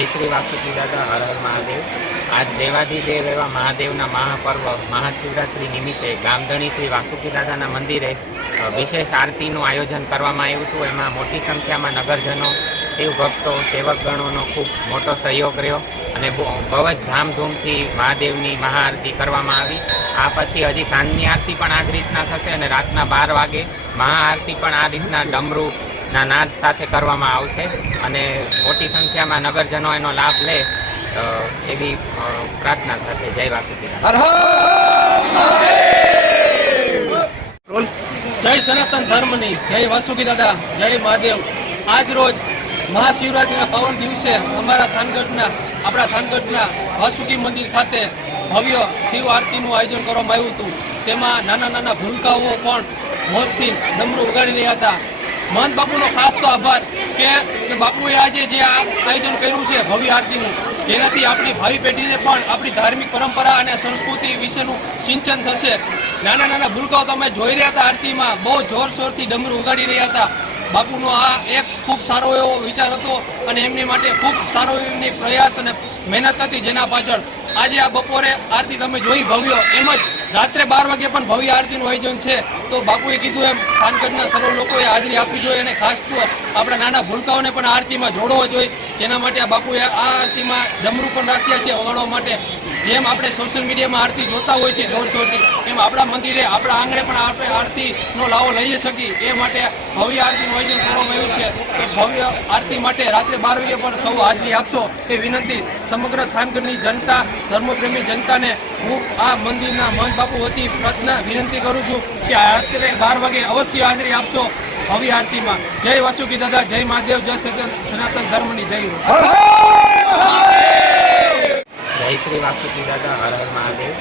જય શ્રી વાસુકી દાદા હર હર મહાદેવ. આજ દેવાદિદેવ એવા મહાદેવના મહાપર્વ, મહાશિવરાત્રિ નિમિત્તે ગામધણી શ્રી વાસુકી દાદાના મંદિરે વિશેષ આરતીનું આયોજન કરવામાં આવ્યું હતું. એમાં મોટી સંખ્યામાં નગરજનો, શિવભક્તો, સેવકગણોનો ખૂબ મોટો સહયોગ રહ્યો અને બહુ જ ધામધૂમથી મહાદેવની મહાઆરતી કરવામાં આવી. આ પછી હજી સાંજની આરતી પણ આ જ રીતના થશે અને રાતના બાર વાગે મહાઆરતી પણ આ રીતના ડમરૂ ના નાદ સાથે કરવામાં આવશે અને મોટી સંખ્યામાં નગરજનો એનો લાભ લે એવી પ્રાર્થના સાથે જય રોલ. જય સનાતન ધર્મની જય વાસુકી દાદા જય મહાદેવ. આજ રોજ મહાશિવરાત્રિના પાવન દિવસે અમારા થાનગઢના આપણા થાનગઢના વાસુકી મંદિર ખાતે ભવ્ય શિવ આરતીનું આયોજન કરવામાં આવ્યું હતું. તેમાં નાના નાના ભૂલકાઓ પણ મોજથી ડમરું ઉગાડી રહ્યા હતા. મહંત બાપુનો ખાસ તો આભાર કે બાપુએ આજે જે આ આયોજન કર્યું છે ભવ્ય આરતીનું જેનાથી આપણી ભાવિ પેઢીને પણ આપણી ધાર્મિક પરંપરા અને સંસ્કૃતિ વિશેનું સિંચન થશે. નાના નાના ભૂલકાઓ તમે જોઈ રહ્યા હતા આરતીમાં, બહુ જોરશોરથી ડમરું ઉગાડી રહ્યા હતા. બાપુનો આ એક ખૂબ સારો એવો વિચાર હતો અને એમની માટે ખૂબ સારો એમની પ્રયાસ અને મહેનત હતી જેના પાછળ આજે આ બપોરે આરતી તમે જોઈ ભવ્ય, એમ જ રાત્રે બાર વાગે પણ ભવ્ય આરતીનું આયોજન છે. તો બાપુએ કીધું એમ થાનગઢના સર્વ લોકોએ હાજરી આપવી જોઈએ અને ખાસ તો આપણા નાના ભૂલકાઓને પણ આરતીમાં જોડવો જોઈએ. તેના માટે આ બાપુએ આ આરતીમાં ડમરું પણ રાખ્યા છે વગાડવા માટે જેમ આપણે સોશિયલ મીડિયામાં આરતી જોતા હોય છે જોર જોરથી એમ આપણા મંદિરે આપણા આંગણે પણ આપણે આરતીનો લાવો લઈ શકીએ. એ માટે ભવ્ય આરતીનું આયોજન કરવામાં આવ્યું છે. તો ભવ્ય આરતી માટે રાત્રે બાર વાગે પણ સૌ હાજરી આપશો એ વિનંતી. સમગ્ર થાનગઢની જનતા, ધર્મપ્રેમી જનતાને હું આ મંદિરના મહંત બાપુ વતી પ્રાર્થના વિનંતી કરું છું કે રાત્રે બાર વાગે અવશ્ય હાજરી આપશો ભવ્ય આરતીમાં. જય વાસુકી દાદા, જય મહાદેવ, જય સનાતન ધર્મની જય. શ્રી વાસુકી દાદા હર હર મહાદેવ